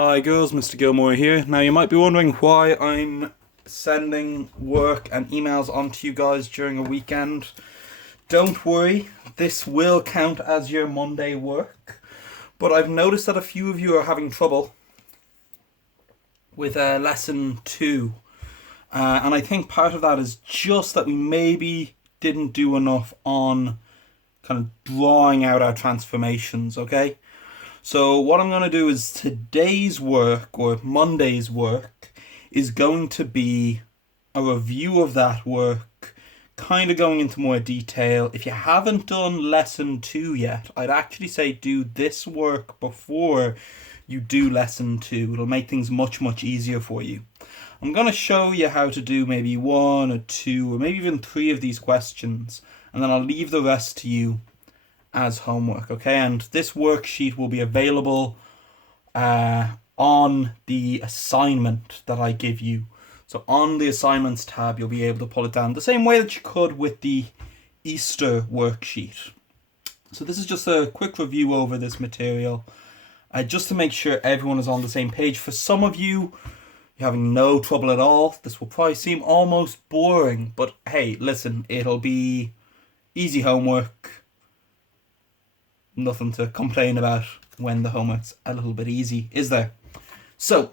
Hi girls, Mr. Gilmore here. Now you might be wondering why I'm sending work and emails on to you guys during a weekend. Don't worry, this will count as your Monday work. But I've noticed that a few of you are having trouble with lesson 2. And I think part of that is just that we maybe didn't do enough on kind of drawing out our transformations, okay? So what I'm going to do is today's work, or Monday's work, is going to be a review of that work, kind of going into more detail. If you haven't done lesson 2 yet, I'd actually say do this work before you do lesson 2. It'll make things much, much easier for you. I'm going to show you how to do maybe 1 or 2 or maybe even 3 of these questions, and then I'll leave the rest to you as homework, okay? And this worksheet will be available on the assignment that I give you. So on the assignments tab, you'll be able to pull it down the same way that you could with the Easter worksheet. So this is just a quick review over this material, just to make sure everyone is on the same page. For some of you, you're having no trouble at all. This will probably seem almost boring, but hey, listen, it'll be easy homework. Nothing to complain about when the homework's a little bit easy, is there? So,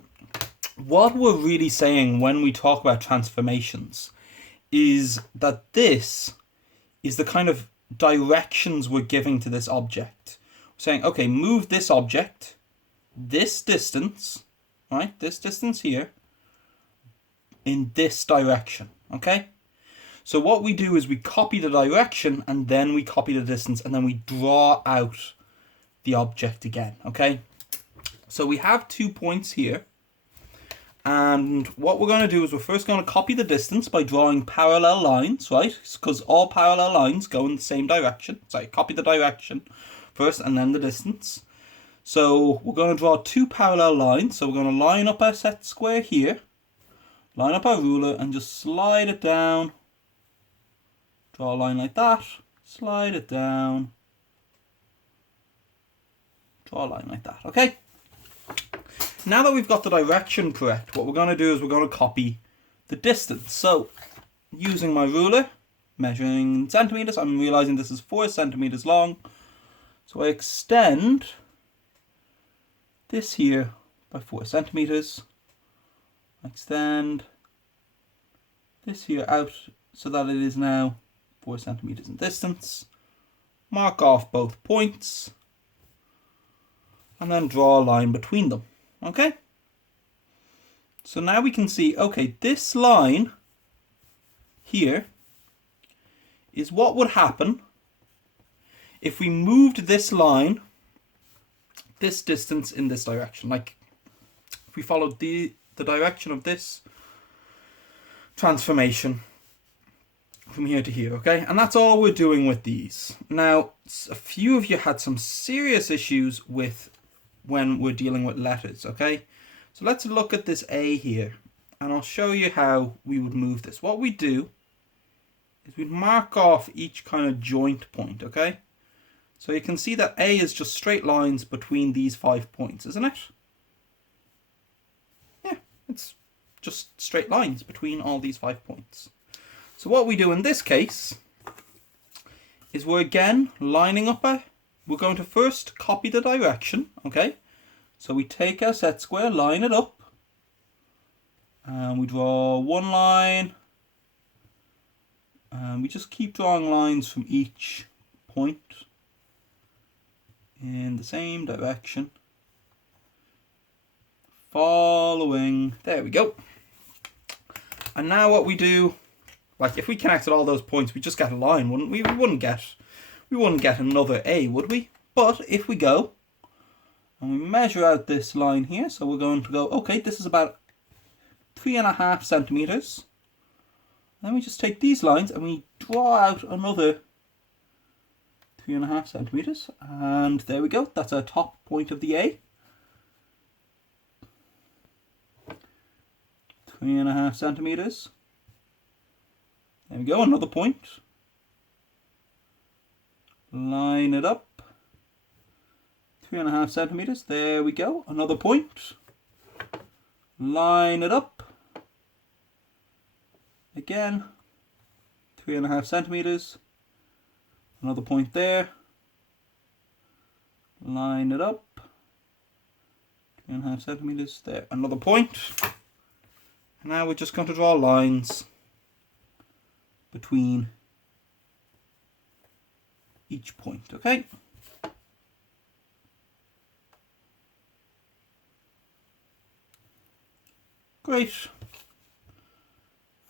what we're really saying when we talk about transformations is that this is the kind of directions we're giving to this object. We're saying, okay, move this object this distance, right? This distance here, in this direction, okay? So what we do is we copy the direction and then we copy the distance and then we draw out the object again, okay? So we have 2 points here. And what we're going to do is we're first going to copy the distance by drawing parallel lines, right? Because all parallel lines go in the same direction. So copy the direction first and then the distance. So we're going to draw 2 parallel lines. So we're going to line up our set square here, line up our ruler and just slide it down. Draw a line like that, slide it down, draw a line like that, okay? Now that we've got the direction correct, what we're going to do is we're going to copy the distance. So, using my ruler, measuring centimeters, I'm realizing this is 4 centimeters long. So I extend this here by 4 centimeters. I extend this here out so that it is now 4 centimeters in distance. Mark off both points and then draw a line between them, okay? So now we can see, okay, this line here is what would happen if we moved this line this distance in this direction. Like if we followed the direction of this transformation from here to here, okay? And that's all we're doing with these. Now, a few of you had some serious issues with when we're dealing with letters, okay? So let's look at this A here, and I'll show you how we would move this. What we do is we'd mark off each kind of joint point, okay? So you can see that A is just straight lines between these 5 points, isn't it? Yeah, it's just straight lines between all these 5 points. So what we do in this case is we're again lining up we're going to first copy the direction, okay? So we take our set square, line it up, and we draw one line, and we just keep drawing lines from each point in the same direction, following, there we go. And now what we do, like if we connected all those points, we just get a line, wouldn't we? We wouldn't get another A, would we? But if we go and we measure out this line here, so we're going to go, okay, this is about 3.5 centimeters. Then we just take these lines and we draw out another 3.5 centimeters, and there we go. That's our top point of the A. 3.5 centimeters. There we go, another point. Line it up. 3.5 centimeters. There we go, another point. line it up. Again, 3.5 centimeters. Another point there. Line it up. 3.5 centimeters there. Another point. And now we're just going to draw lines between each point, okay? Great.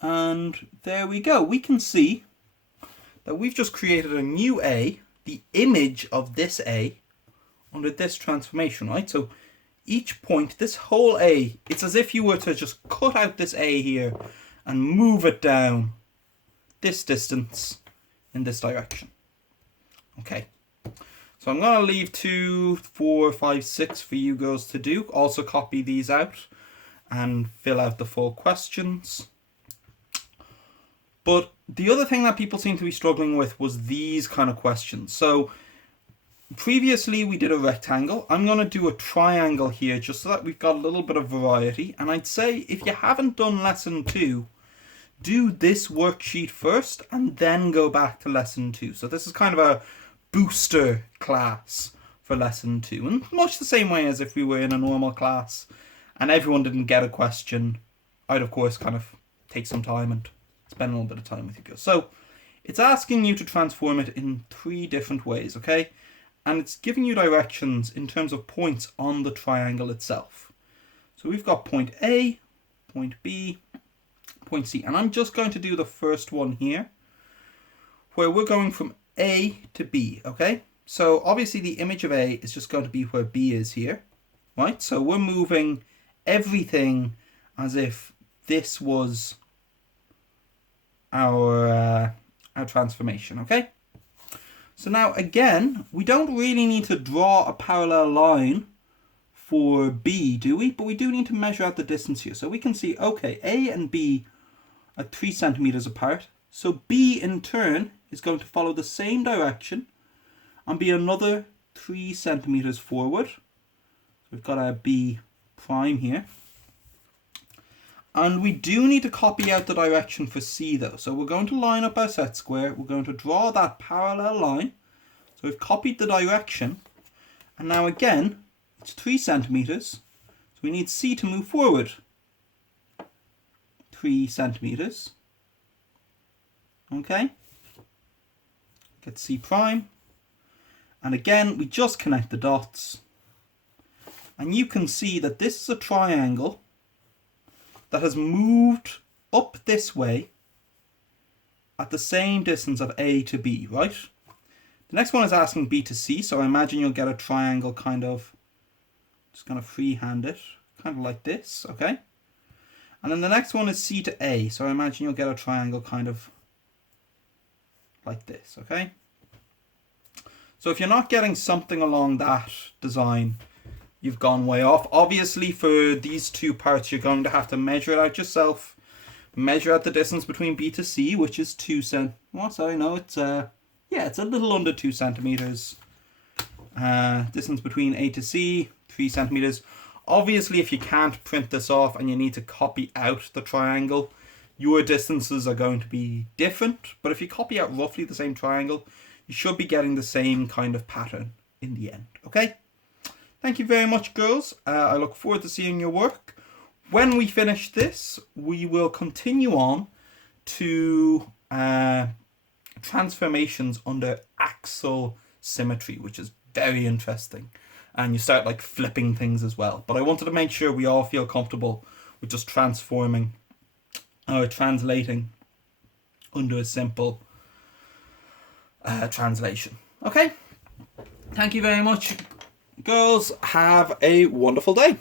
And there we go. We can see that we've just created a new A, the image of this A, under this transformation, right? So each point, this whole A, it's as if you were to just cut out this A here and move it down this distance in this direction. Okay. So I'm going to leave 2, 4, 5, 6 for you girls to do. Also copy these out and fill out the full questions. But the other thing that people seem to be struggling with was these kind of questions. So previously we did a rectangle. I'm going to do a triangle here just so that we've got a little bit of variety. And I'd say if you haven't done lesson 2, do this worksheet first and then go back to lesson 2. So this is kind of a booster class for lesson 2. And much the same way as if we were in a normal class and everyone didn't get a question, I'd of course kind of take some time and spend a little bit of time with you girls. So it's asking you to transform it in 3 different ways, okay? And it's giving you directions in terms of points on the triangle itself. So we've got point A, point B, point C. And I'm just going to do the first one here, where we're going from A to B, okay? So obviously the image of A is just going to be where B is here, right? So we're moving everything as if this was our transformation, okay? So now again, we don't really need to draw a parallel line for B, do we? But we do need to measure out the distance here. So we can see, okay, A and B are 3 centimeters apart. So B in turn is going to follow the same direction and be another 3 centimeters forward. So we've got our B prime here. And we do need to copy out the direction for C though. So we're going to line up our set square. We're going to draw that parallel line. So we've copied the direction. And now again, it's 3 centimeters. So we need C to move forward 3 centimeters. Okay. Get C prime. And again, we just connect the dots. And you can see that this is a triangle that has moved up this way at the same distance of A to B, right? The next one is asking B to C, so I imagine you'll get a triangle kind of, just kind of freehand it, kind of like this, okay? And then the next one is C to A, so I imagine you'll get a triangle kind of like this, okay? So if you're not getting something along that design, you've gone way off. Obviously for these 2 parts, you're going to have to measure it out yourself. Measure out the distance between B to C, which is 2 cent. Well, sorry, no, it's it's a little under 2 centimeters. Distance between A to C, 3 centimeters. Obviously, if you can't print this off and you need to copy out the triangle, your distances are going to be different. But if you copy out roughly the same triangle, you should be getting the same kind of pattern in the end, okay? Thank you very much, girls. I look forward to seeing your work. When we finish this, we will continue on to transformations under axial symmetry, which is very interesting. And you start like flipping things as well. But I wanted to make sure we all feel comfortable with just transforming or translating under a simple translation. Okay? Thank you very much. Girls, have a wonderful day.